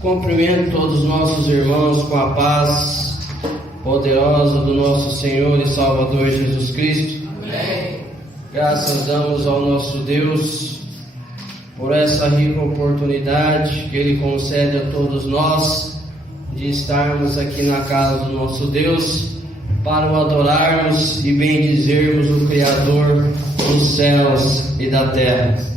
Cumprimento todos os nossos irmãos com a paz poderosa do nosso Senhor e Salvador Jesus Cristo. Amém. Graças damos ao nosso Deus por essa rica oportunidade que Ele concede a todos nós de estarmos aqui na casa do nosso Deus para o adorarmos e bendizermos o Criador dos céus e da terra.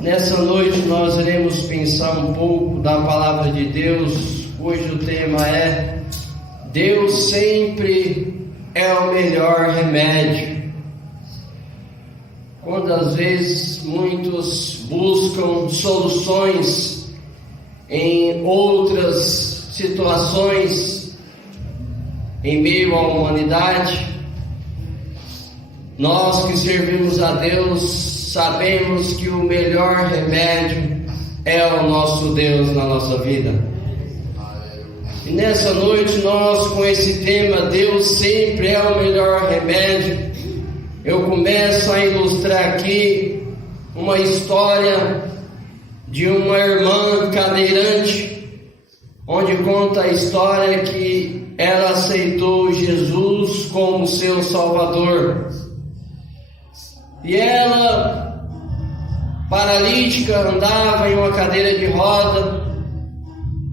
Nessa noite nós iremos pensar um pouco da palavra de Deus, cujo tema é: Deus sempre é o melhor remédio. Quando às vezes muitos buscam soluções em outras situações em meio à humanidade, nós que servimos a Deus sabemos que o melhor remédio é o nosso Deus na nossa vida. E nessa noite nós, com esse tema, Deus sempre é o melhor remédio, eu começo a ilustrar aqui uma história de uma irmã cadeirante, onde conta a história que ela aceitou Jesus como seu Salvador. E ela, paralítica, andava em uma cadeira de roda,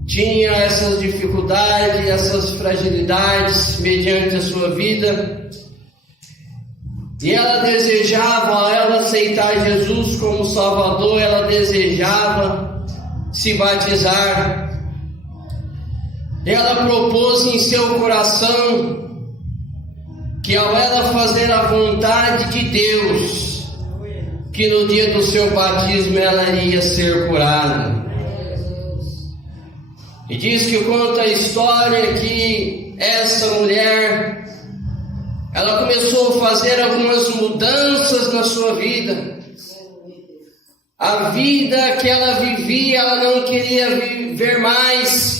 tinha essas dificuldades, essas fragilidades mediante a sua vida, e ela desejava, ao ela aceitar Jesus como Salvador, ela desejava se batizar. Ela propôs em seu coração que, ao ela fazer a vontade de Deus, que no dia do seu batismo ela iria ser curada. E diz que conta a história que essa mulher, ela começou a fazer algumas mudanças na sua vida. A vida que ela vivia, ela não queria viver mais.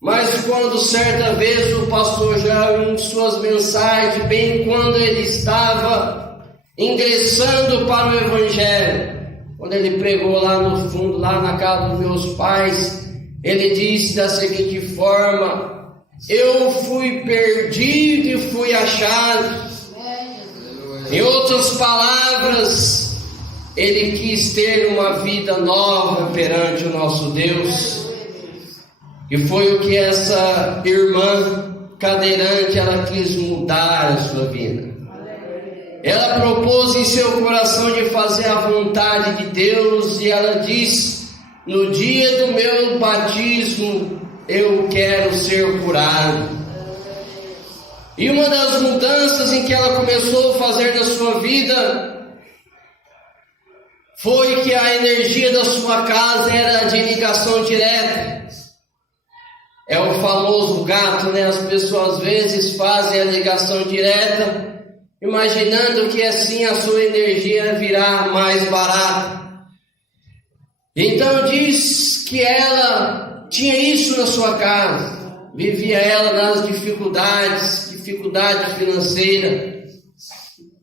Mas quando certa vez o pastor já em suas mensagens, bem quando ele estava ingressando para o Evangelho, quando ele pregou lá no fundo, lá na casa dos meus pais, ele disse da seguinte forma: eu fui perdido e fui achado. Em outras palavras, ele quis ter uma vida nova perante o nosso Deus. E foi o que essa irmã cadeirante, ela quis mudar a sua vida. Ela propôs em seu coração de fazer a vontade de Deus, e ela diz: no dia do meu batismo eu quero ser curado. E uma das mudanças em que ela começou a fazer na sua vida foi que a energia da sua casa era de ligação direta. É o famoso gato, né? As pessoas às vezes fazem a ligação direta, imaginando que assim a sua energia virá mais barata. Então diz que ela tinha isso na sua casa, vivia ela nas dificuldade financeira.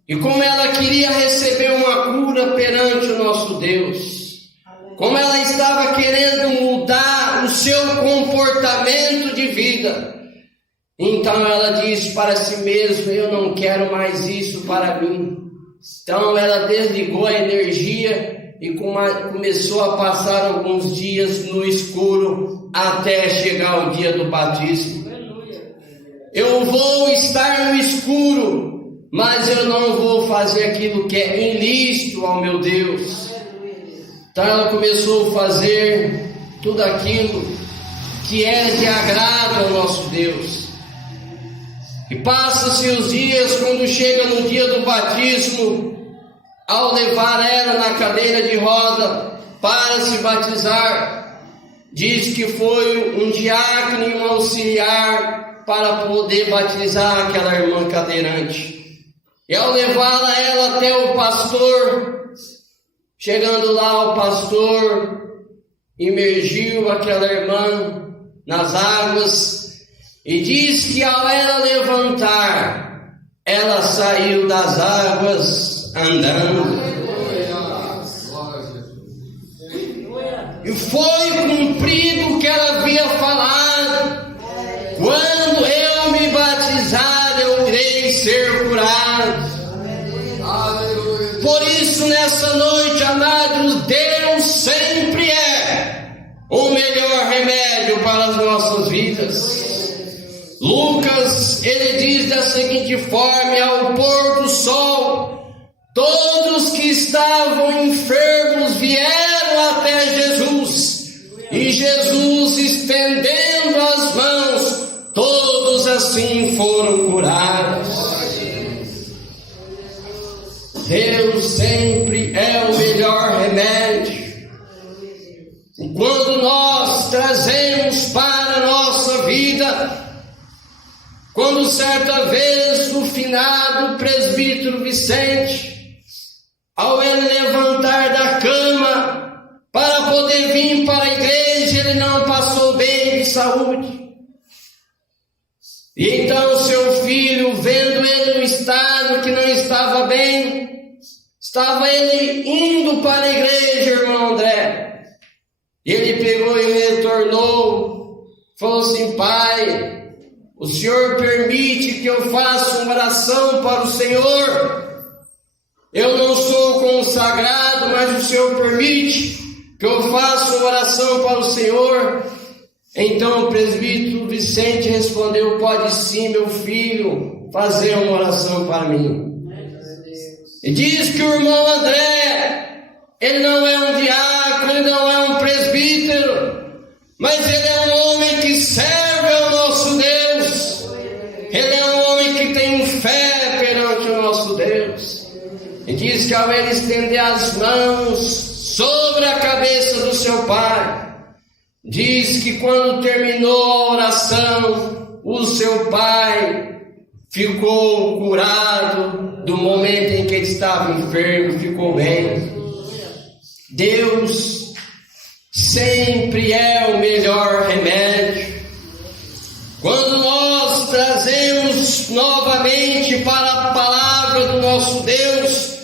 E como ela queria receber uma cura perante o nosso Deus, como ela estava querendo mudar o seu comportamento de vida, então ela disse para si mesma: eu não quero mais isso para mim. Então ela desligou a energia e começou a passar alguns dias no escuro até chegar o dia do batismo. Eu vou estar no escuro, mas eu não vou fazer aquilo que é ilícito ao meu Deus. Então ela começou a fazer tudo aquilo que é de agrado ao nosso Deus. E passa-se os dias, quando chega no dia do batismo, ao levar ela na cadeira de roda para se batizar, diz que foi um diácono e um auxiliar para poder batizar aquela irmã cadeirante. E ao levá-la ela até o pastor, chegando lá, o pastor imergiu aquela irmã nas águas e diz que, ao ela levantar, ela saiu das águas andando. e foi cumprido o que ela havia falado. Quando eu me batizar, eu irei ser curado. Por isso, nessa noite, amados, Deus sempre é o melhor remédio para as nossas vidas. Lucas, ele diz da seguinte forma: ao pôr do sol, todos que estavam enfermos vieram até Jesus, e Jesus, estendendo as mãos, todos assim foram curados. Deus sempre é o melhor remédio. E quando nós trazemos para a nossa vida, quando certa vez o finado presbítero Vicente, ao ele levantar da cama para poder vir para a igreja, ele não passou bem de saúde. E então seu filho, vendo ele no estado que não estava bem, estava ele indo para a igreja, irmão André. E ele pegou e retornou, falou assim: pai, o Senhor permite que eu faça uma oração para o Senhor? Eu não sou consagrado, mas o Senhor permite que eu faça uma oração para o Senhor? Então o presbítero Vicente respondeu: pode sim, meu filho, fazer uma oração para mim. E diz que o irmão André, ele não é um diácono, ele não é um presbítero, mas ele é um homem que serve ao nosso Deus. Ele é um homem que tem fé perante o nosso Deus. E diz que ao ele estender as mãos sobre a cabeça do seu pai, diz que quando terminou a oração, o seu pai ficou curado do momento em que ele estava enfermo, ficou bem. Deus sempre é o melhor remédio. Quando nós trazemos novamente para a palavra do nosso Deus,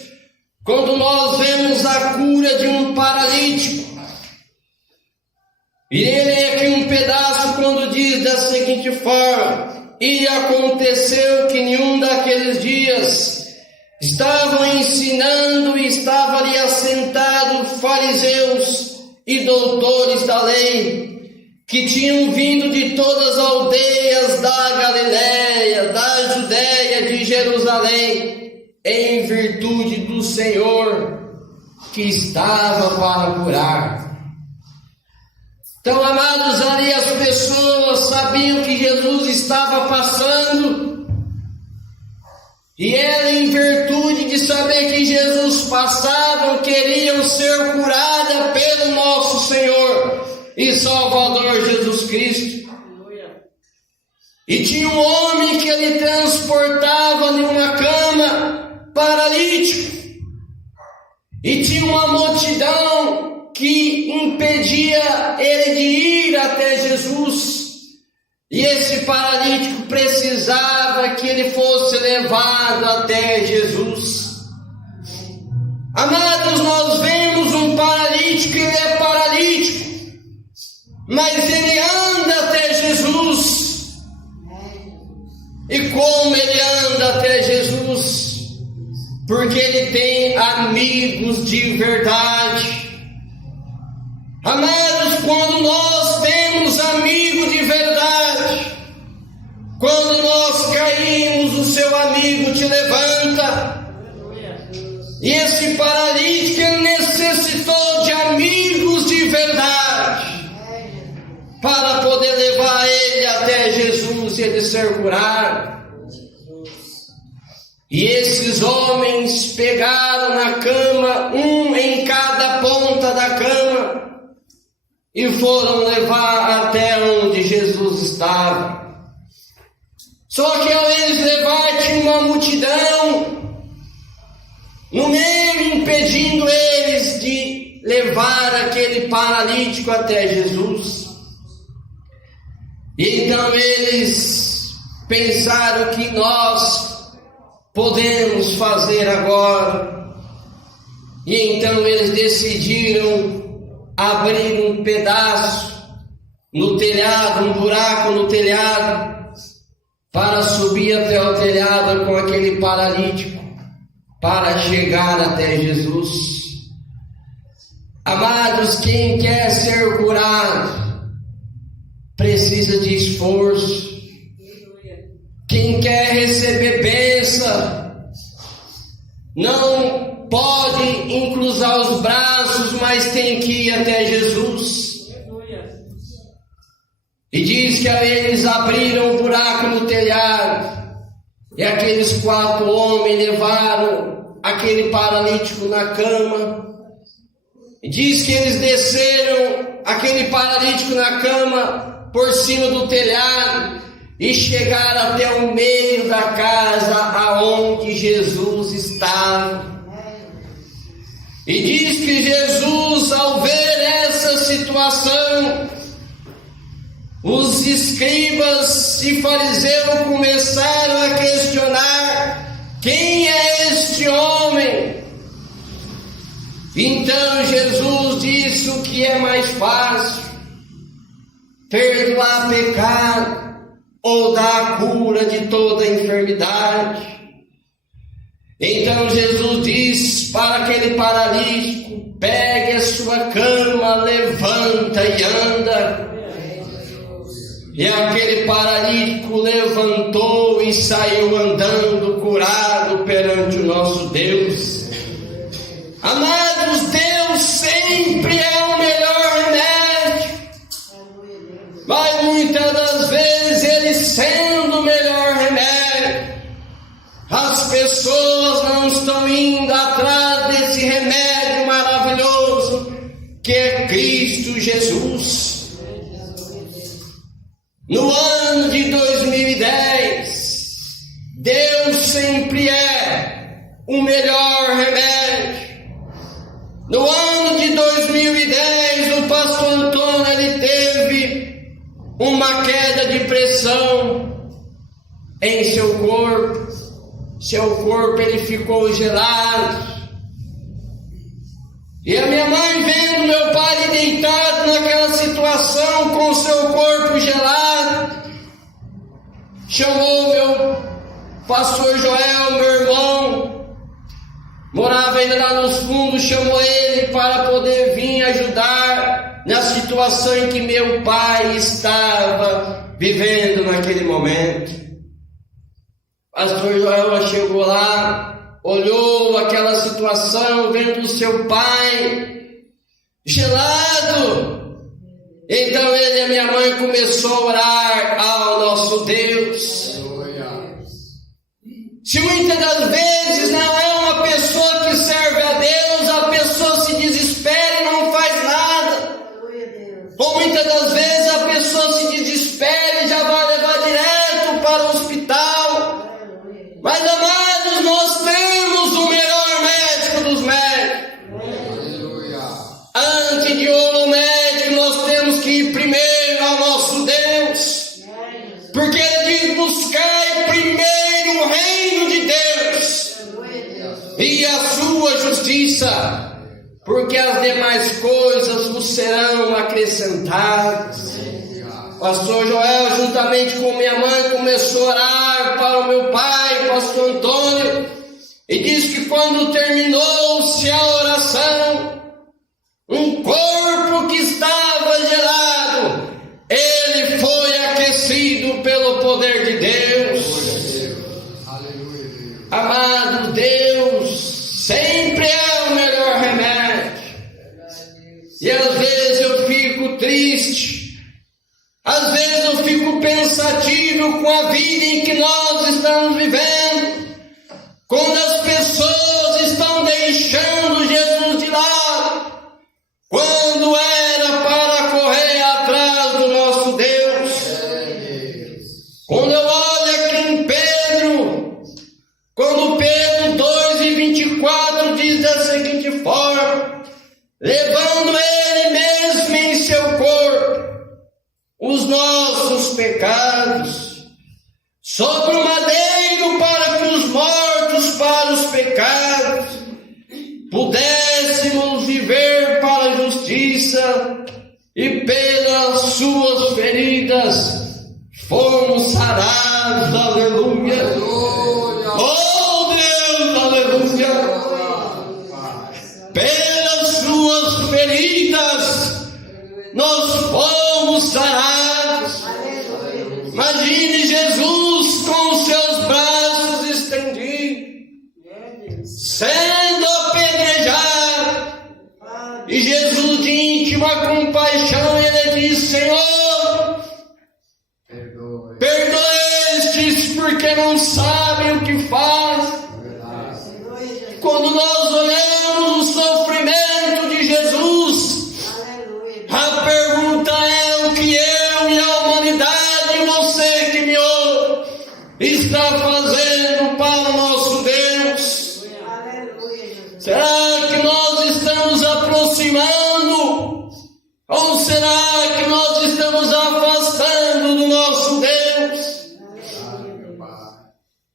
quando nós vemos a cura de um paralítico, e ele é aqui um pedaço quando diz da seguinte forma: e aconteceu que nenhum daqueles dias estavam ensinando e estava ali assentado fariseus e doutores da lei, que tinham vindo de todas as aldeias da Galiléia, da Judéia, de Jerusalém, em virtude do Senhor que estava para curar. Então, amados, ali as pessoas sabiam que Jesus estava passando, e ela, em virtude de saber que Jesus passava, queriam ser curadas pelo nosso Senhor e Salvador Jesus Cristo. E tinha um homem que ele transportava em uma cama paralítico, e tinha uma multidão que impedia ele de ir até Jesus. E esse paralítico precisava que ele fosse levado até Jesus. Amados, nós vemos um paralítico, ele é paralítico, mas ele anda até Jesus. E como ele anda até Jesus? Porque ele tem amigos de verdade. Amados, quando nós temos amigos de verdade, quando nós caímos, o seu amigo te levanta. E esse paralítico, ele necessitou de amigos de verdade para poder levar ele até Jesus e ele ser curado. E esses homens pegaram na cama, um em cada ponta da cama, e foram levar até onde Jesus estava. Só que ao eles levar, tinha uma multidão no meio, impedindo eles de levar aquele paralítico até Jesus. E então eles pensaram: que nós podemos fazer agora? E então eles decidiram abrir um pedaço no telhado, um buraco no telhado, para subir até o telhado com aquele paralítico, para chegar até Jesus. Amados, quem quer ser curado precisa de esforço. Quem quer receber bênção não pode encruzar os braços, mas tem que ir até Jesus. E diz que eles abriram um buraco no telhado, e aqueles 4 homens levaram aquele paralítico na cama. E diz que eles desceram aquele paralítico na cama por cima do telhado e chegaram até o meio da casa aonde Jesus estava. E diz que Jesus, ao ver essa situação, os escribas e fariseus começaram a questionar: quem é este homem? Então Jesus disse o que é mais fácil: perdoar pecado ou dar a cura de toda enfermidade. Então Jesus disse para aquele paralítico: pegue a sua cama, levanta e anda. E aquele paralítico levantou e saiu andando, curado perante o nosso Deus. Amados, Deus sempre é o melhor remédio, mas muitas das vezes Ele sendo o melhor remédio, as pessoas não estão indo atrás desse remédio maravilhoso que é Cristo Jesus. No ano de 2010, Deus sempre é o melhor remédio. No ano de 2010, o pastor Antônio ele teve uma queda de pressão em seu corpo. Seu corpo ele ficou gelado. E a minha mãe vendo meu pai deitado naquela situação com seu corpo gelado, chamou meu pastor Joel, meu irmão, morava ainda lá nos fundos, chamou ele para poder vir ajudar na situação em que meu pai estava vivendo naquele momento. Pastor Joel chegou lá, olhou aquela situação, vendo o seu pai gelado. Então ele e a minha mãe começou a orar ao nosso Deus. Se muitas das vezes não é uma pessoa que serve a Deus, a pessoa se desespera e não faz nada. Ou muitas das vezes a pessoa se desespera e já vai levar direto para o hospital. Mas amados, nós temos o melhor médico dos médicos. Antes de ir ao médico, nós temos que ir primeiro ao nosso Deus. Porque Ele diz: buscai primeiro o reino de Deus e a sua justiça, porque as demais coisas vos serão acrescentadas. Pastor Joel, juntamente com minha mãe, começou a orar para o meu pai, pastor Antônio, e diz que quando terminou-se a oração, um corpo que estava gelado, ele foi aquecido pelo poder de Deus. Amado, Deus sempre é o melhor remédio. E às vezes eu fico triste, às vezes eu fico pensativo com a vida em que nós estamos vivendo, quando as pessoas estão deixando Jesus de lado, quando era para correr atrás do nosso Deus. Quando eu olho aqui em Pedro, quando Pedro 2:24 diz da seguinte forma: levando ele mesmo em seu corpo os nossos pecados sobre o madeiro, para que os mortos para os pecados pudéssemos viver para a justiça. justiça, e pelas suas feridas fomos sarados. Aleluia. Oh Deus, aleluia. Pelas suas feridas nós fomos sarados. Imagine Jesus com seus braços estendidos, sendo apedrejado, e Jesus, de íntima compaixão, ele diz: Senhor, perdoa estes, porque não sabem o que fazem. Quando nós olhamos o sofrimento de Jesus, a pergunta é: o que eu e a humanidade, e você que me ouve, está fazendo para o nosso Deus? Será que nós estamos aproximando? Ou será que nós estamos afastando do nosso Deus?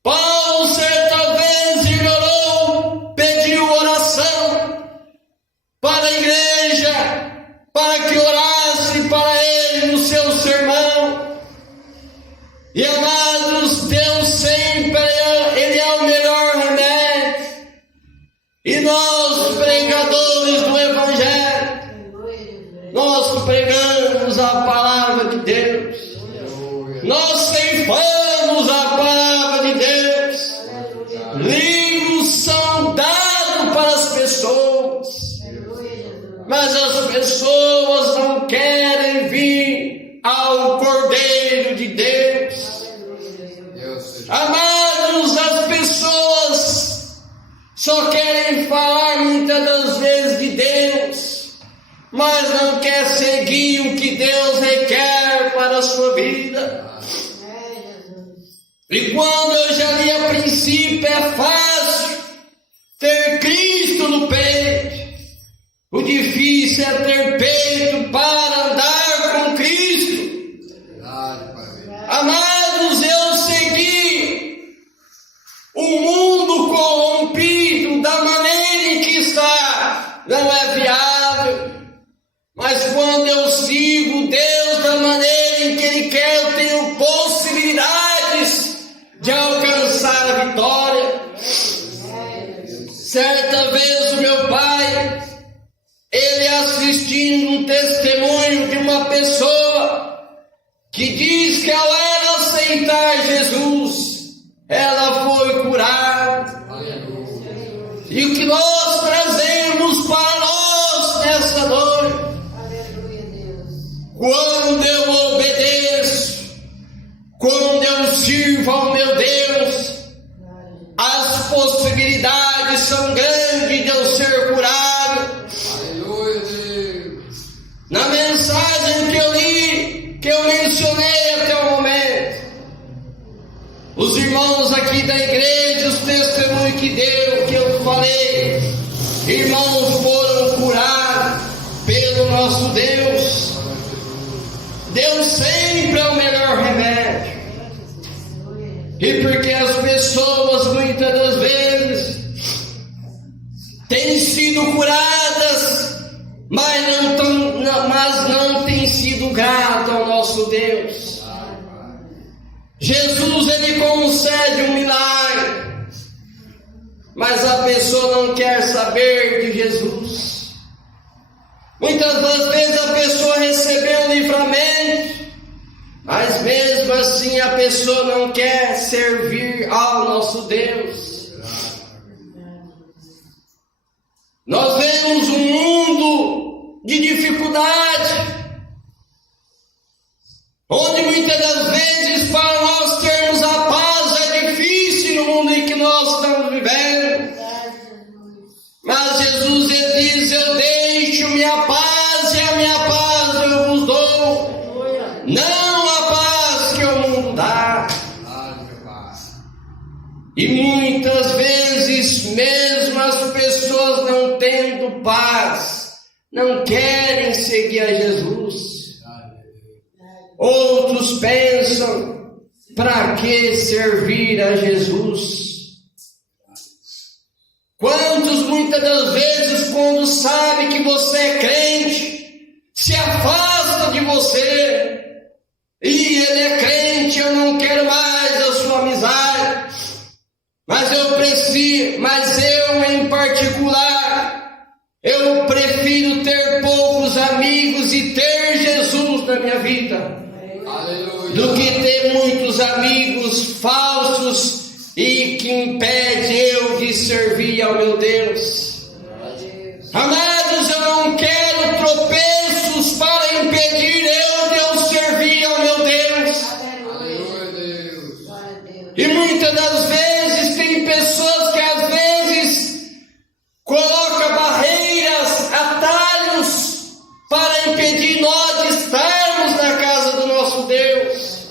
Paulo, certa vez, ele orou, pediu oração para a igreja, para que orasse para ele no seu sermão. E amados, Deus sempre, ele é o melhor remédio. E nós, pregadores do Evangelho, nós pregamos a palavra de Deus, nós ceifamos a palavra de Deus. Livros são dados para as pessoas, mas as pessoas não querem vir ao Cordeiro de Deus. Amados, as pessoas só querem falar muitas das vezes de Deus, mas não quer seguir o que Deus requer para a sua vida. E quando eu já li a princípio, é fácil ter Cristo no peito. O difícil é ter peito para andar com Cristo. Amados, eu segui o mundo corrompido da maneira em que está, não é viável. Mas quando eu sigo Deus da maneira em que Ele quer, eu tenho possibilidades de alcançar a vitória. Certa vez o meu pai, ele assistindo um testemunho de uma pessoa que diz que ao ela aceitar Jesus, ela foi curada. E o que nós trazemos para nós nessa noite, quando eu obedeço, quando eu sirvo ao meu Deus, as possibilidades são grandes de eu ser curado. Na mensagem que eu li, que eu mencionei até o momento, os irmãos aqui da igreja, os testemunhos que deu, que eu falei, irmãos foram curados pelo nosso Deus. Deus sempre é o melhor remédio. E porque as pessoas muitas das vezes têm sido curadas, mas não têm sido gratas ao nosso Deus. Jesus, ele concede um milagre, mas a pessoa não quer saber de Jesus. Muitas das vezes a pessoa recebeu o livramento, mas mesmo assim a pessoa não quer servir ao nosso Deus. Nós vemos um mundo de dificuldade, onde muitas das vezes para nós termos a paz é difícil no mundo em que nós estamos vivendo. Mas Jesus, ele diz: eu deixo minha paz e a minha paz eu vos dou, não a paz que o mundo dá. E muitas vezes mesmo as pessoas não tendo paz, não querem seguir a Jesus. Outros pensam: para que servir a Jesus? Quantos muitas das vezes, quando sabe que você é crente, se afasta de você. E ele é crente, eu não quero mais a sua amizade. Mas eu em particular, eu prefiro ter poucos amigos e ter Jesus na minha vida. Aleluia. Do que ter muitos amigos falsos e que impede eu de servir ao meu Deus. Amados, eu não quero tropeços para impedir eu servir ao meu Deus. E muitas das vezes tem pessoas que às vezes colocam barreiras, atalhos para impedir nós de estarmos na casa do nosso Deus.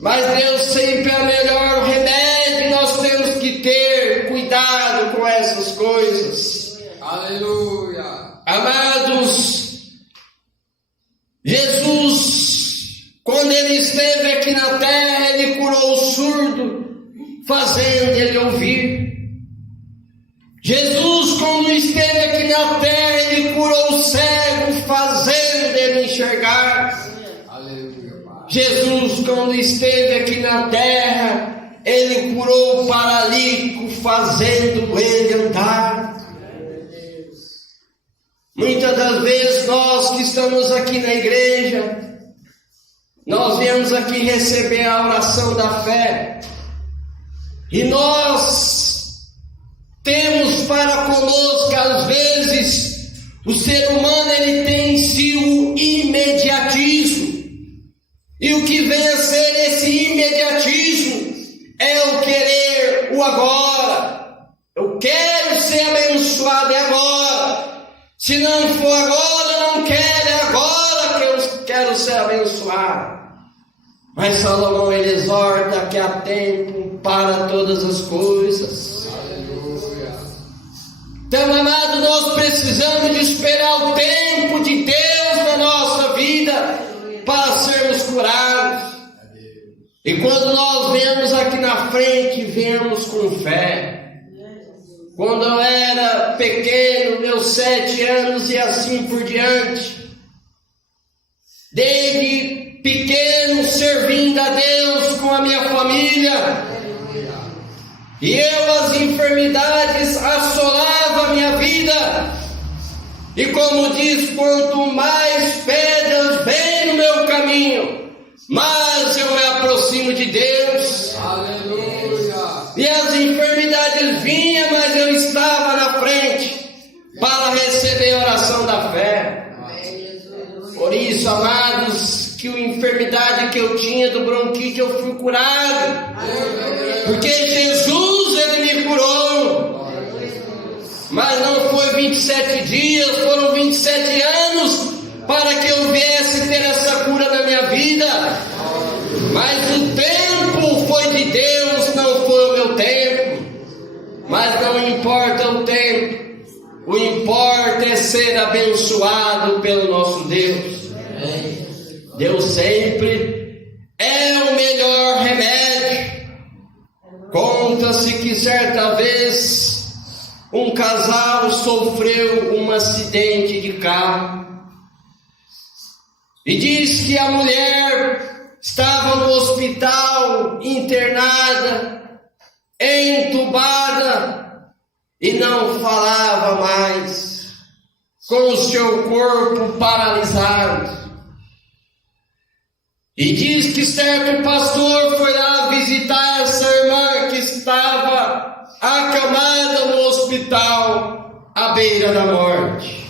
Mas Deus sempre é o melhor remédio, nós temos que ter cuidado com essas coisas. Aleluia. Amados, Jesus, quando ele esteve aqui na terra, ele curou o surdo, fazendo ele ouvir. Jesus, quando esteve aqui na terra, ele curou o cego, fazendo ele enxergar. Jesus, quando esteve aqui na terra, ele curou o paralítico, fazendo ele andar. Muitas das vezes nós que estamos aqui na igreja, nós viemos aqui receber a oração da fé, e nós temos para conosco, às vezes, o ser humano ele tem em si o imediatismo. E o que vem a ser esse imediatismo é o querer o agora. Eu quero ser abençoado agora. Se não for agora, eu não quero, é agora que eu quero ser abençoado. Mas Salomão ele exorta que há tempo para todas as coisas. Aleluia. Então, amado, nós precisamos de esperar o tempo de Deus na nossa vida para sermos curados. E quando nós viemos aqui na frente, viemos com fé. Quando eu era pequeno, meus 7 anos e assim por diante, desde pequeno servindo a Deus com a minha família, e as enfermidades assolavam a minha vida, e como diz, quanto mais pedras vêm no meu caminho, mais eu me aproximo de Deus. Aleluia. E as enfermidades vinham, mas eu estava na frente para receber a oração da fé. Por isso, amados, que a enfermidade que eu tinha do bronquite eu fui curado, porque Jesus ele me curou. Mas não foi 27 dias, foram 27 anos para que eu viesse ter essa cura na minha vida. Mas o tempo foi de Deus, não foi o meu tempo. Mas não importa o tempo, o importa é ser abençoado pelo nosso Deus. Deus sempre é o melhor remédio. Conta-se que certa vez um casal sofreu um acidente de carro, e diz que a mulher estava no hospital internada, entubada, e não falava mais, com o seu corpo paralisado. E diz que certo pastor foi lá visitar essa irmã que estava acamada no hospital, à beira da morte.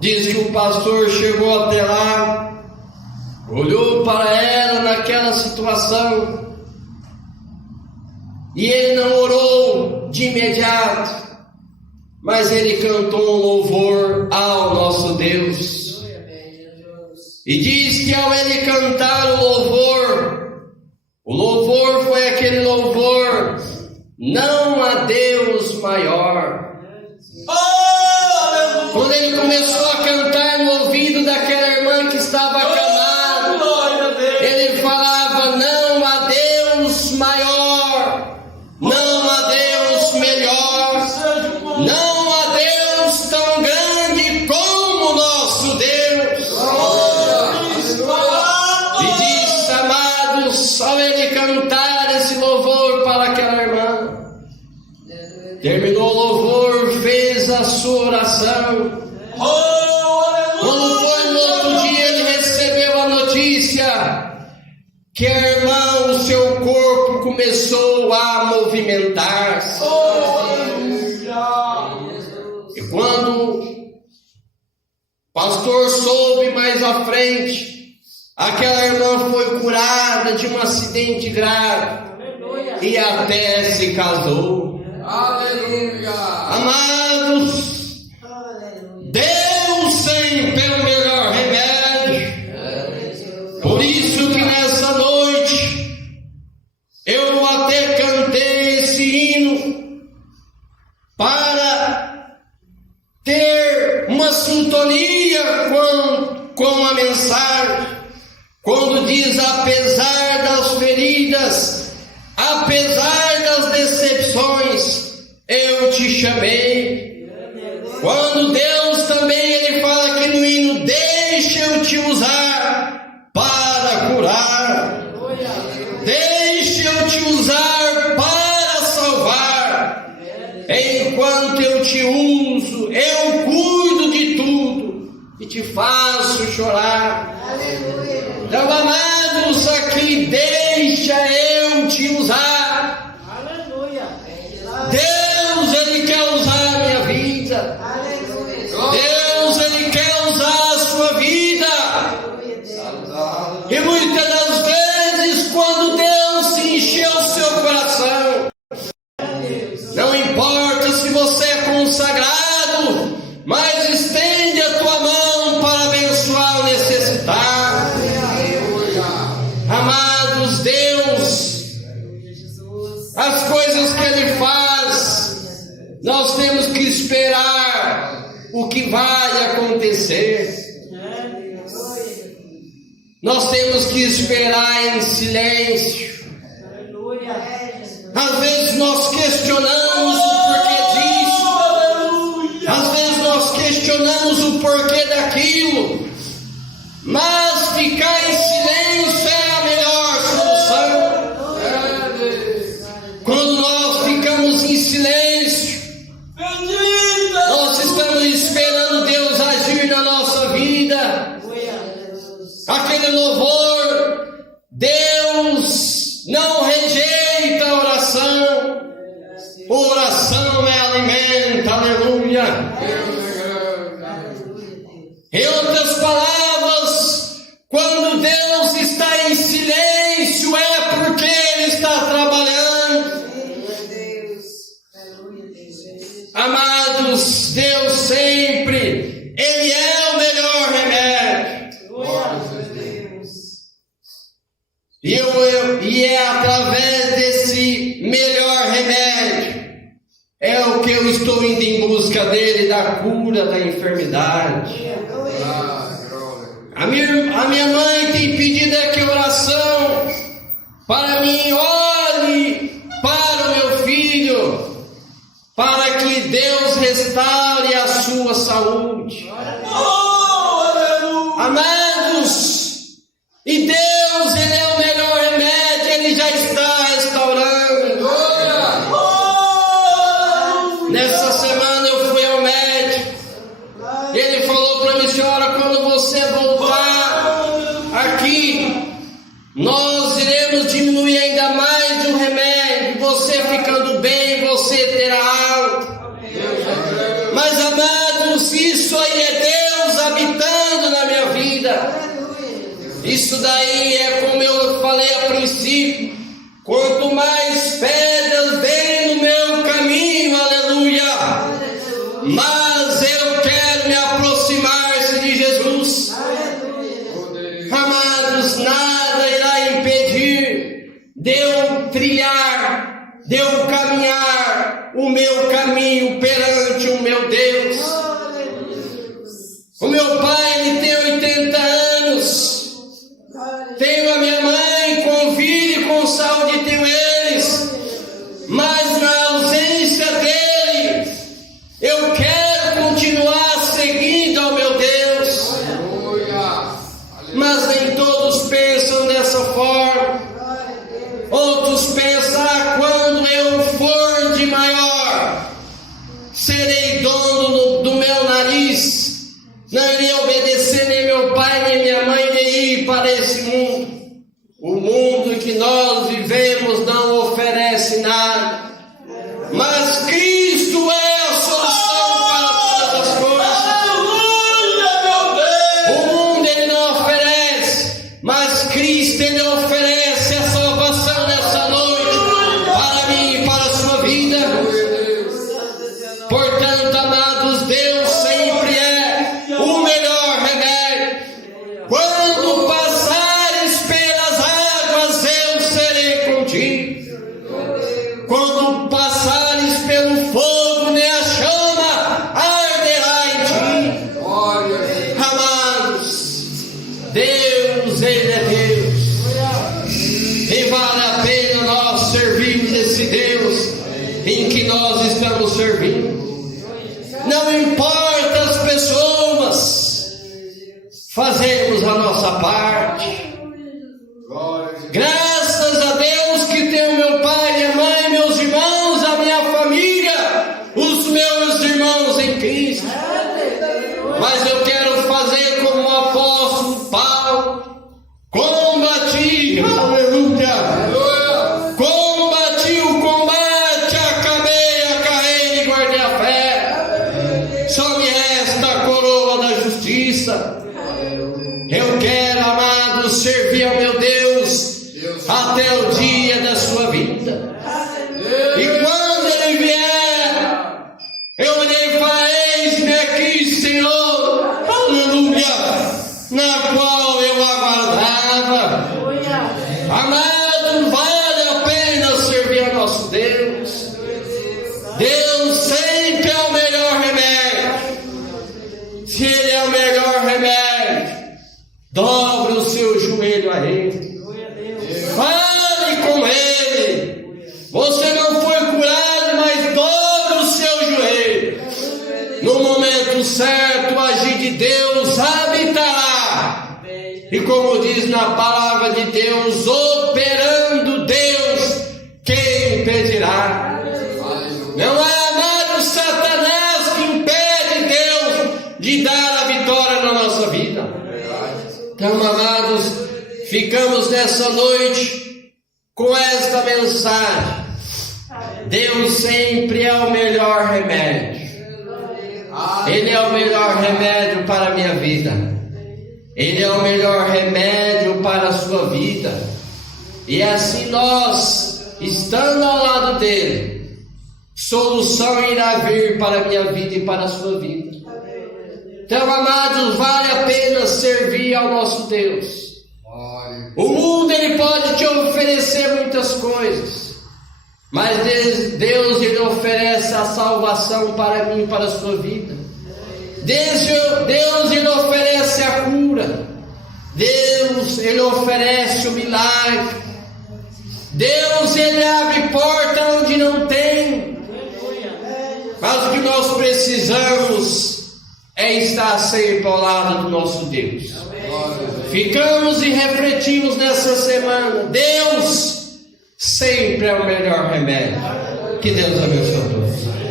Diz que o pastor chegou até lá, olhou para ela naquela situação, e ele não orou de imediato, mas ele cantou um louvor ao nosso Deus. E diz que ao ele cantar o louvor foi aquele louvor: não há Deus maior. Quando ele começou a cantar no ouvido daquela irmã que estava acamada, ele falava: não há Deus maior, não há Deus melhor, não há Deus tão grande como nós sua oração. Quando foi no outro dia, ele recebeu a notícia que a irmã, o seu corpo começou a movimentar-se. E quando o pastor soube mais à frente, aquela irmã foi curada de um acidente grave e até se casou. Aleluia! Amados, Deus sempre é o melhor remédio. Por isso que nessa noite eu até cantei esse hino para ter uma sintonia com a mensagem, quando diz: apesar das feridas, apesar das decepções, eu te chamei. Quando Deus também, ele fala aqui no hino: deixa eu te usar para curar, deixa eu te usar para salvar. Enquanto eu te uso, eu cuido de tudo e te faço chorar. Então, amados, aqui, deixa eu te usar. Deus, ele quer usar a minha vida. Deus, ele quer usar a sua vida. E muitas das vezes, quando Deus se encheu o seu coração, não importa se você é consagrado, mas estende a tua mão para abençoar o necessitado. Amados, Deus, as coisas que ele faz, nós temos que esperar o que vai acontecer. Nós temos que esperar em silêncio. Às vezes nós questionamos o porquê disso, às vezes nós questionamos o porquê daquilo, mas ficar em silêncio é a melhor solução. Quando nós ficamos em silêncio, nós estamos esperando Deus agir na nossa vida. Aquele louvor, Deus não rejeita a oração. Oração é alimento, aleluia. Em outras palavras, quando Deus está em silêncio, é porque Ele está trabalhando. Amados, Deus sempre, Ele é o melhor remédio. E é através desse melhor remédio, é o que eu estou indo em busca dele, da cura da enfermidade. A minha mãe tem pedido aqui oração para mim. Olhe para o meu filho, para que Deus restaure a sua saúde. Amados, e Deus, Ele é o melhor remédio, Ele já está restaurando. Nessa semana eu fui ao médico, ele falou para mim: senhora, quando você voltar aqui, nós iremos diminuir ainda mais de um remédio. Você ficando bem, você terá alta. Mas, amados, isso aí é Deus habitando na minha vida. Isso daí é como eu falei a princípio: quanto mais pedras vem no meu caminho, aleluia, mas eu quero me aproximar de Jesus. Amados, nada irá impedir de eu trilhar, de eu caminhar o meu caminho perante o meu Deus. O meu pai, ele tem 80 anos. Tenho a minha mãe com vida e com saúde, tenho eles. Mas na ausência dele, eu quero continuar seguindo ao meu Deus. Mas nem todos pensam dessa forma. Outros pensam: quando eu for de maior, serei dono no para esse mundo. O mundo em que nós vivemos não oferece nada, mas Cristo é a solução para todas as coisas. O mundo ele não oferece, mas Cristo ele oferece a salvação nessa noite para mim e para a sua vida. Portanto, amados, Deus sempre é o melhor remédio. Quando passares pelas águas, eu serei contigo. Quando passares pelo fogo, nem a chama arderá em ti. Amados, Deus, Ele é Deus. E vale a pena nós servirmos esse Deus em que nós estamos servindo. Não importa as pessoas, fazemos a nossa parte. Graças a Deus que tenho meu pai, minha mãe, meus irmãos, a minha família, os meus irmãos em Cristo. Mas eu quero fazer como o apóstolo Paulo: combati, aleluia, combati o combate, acabei a carreira e guardei a fé. Só me resta a coroa da justiça. Eu quero, amados, servir ao meu Deus até o dia da sua vida. E quando Ele vier, eu lhe farei: eis-me aqui, Senhor, aleluia, na qual eu aguardava. Amado, vale a pena servir ao nosso Deus. Deus sempre é o melhor remédio. Se Ele é o melhor remédio, dobre o seu joelho a Ele. Fale com Ele. Você não foi curado, mas dobre o seu joelho. No momento certo, o agir de Deus habitará. E como diz na palavra de Deus, operando Deus, quem impedirá? Não é, amado, Satanás que impede Deus de dar a vitória na nossa vida. Então, amados, ficamos nessa noite com esta mensagem: Deus sempre é o melhor remédio. Ele é o melhor remédio para a minha vida. Ele é o melhor remédio para a sua vida. E assim nós, estando ao lado dele, solução irá vir para a minha vida e para a sua vida. Então, amados, vale a pena servir ao nosso Deus. O mundo ele pode te oferecer muitas coisas, mas Deus ele oferece a salvação para mim e para a sua vida. Deus ele oferece a cura. Deus ele oferece o milagre. Deus ele abre porta onde não tem. Mas o que nós precisamos é estar sempre ao lado do nosso Deus. Ficamos e refletimos nessa semana: Deus sempre é o melhor remédio. Que Deus abençoe a todos.